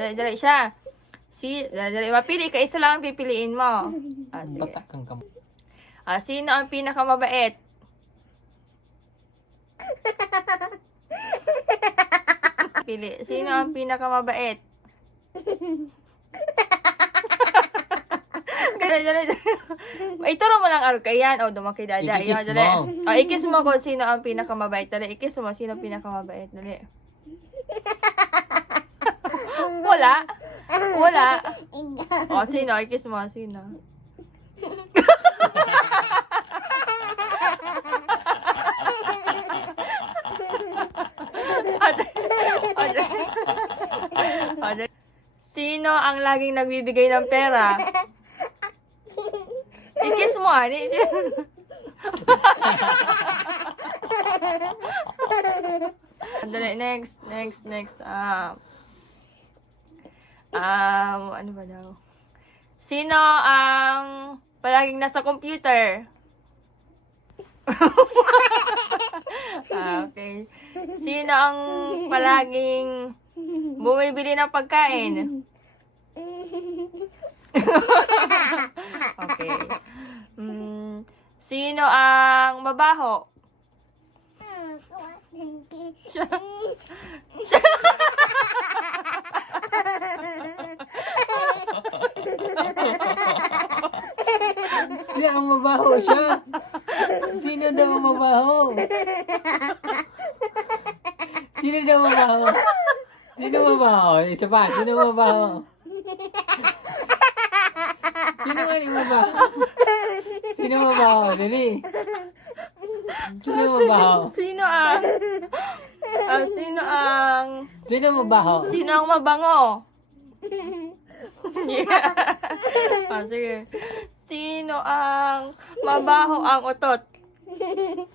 Dali siya. Dali. Mapili ka. Isa lang ang pipiliin mo. Sige. Batak kang kamay. Sino ang pinakamabait? Pili. Sino ang pinakamabait? Dali. Ituro mo lang Aruka yan. Dumakay Dada. Ikikis Dali. mo. Ikis mo kung sino ang pinakamabait. Dali. Ikis mo. Sino ang pinakamabait? Dali. Wala. Sino? Ikis mo. Sino? Sino ang laging nagbibigay ng pera? I-kiss mo, ani. Dali, next. Ano ba daw? Sino ang palaging nasa computer? Okay. Sino ang palaging bumibili ng pagkain? Okay. Sino ang mabaho? Siya ang mabaho siya. Sino daw ang mabaho? Sino daw mabaho? Sino mabaho? Isa pa, sino mabaho? Sino nga yung mabaho? Sino mabaho? Dali. Sino mabaho? Sino Mabaho? Sino ang mabango? Sige. Sino ang mabaho ang utot? Dali.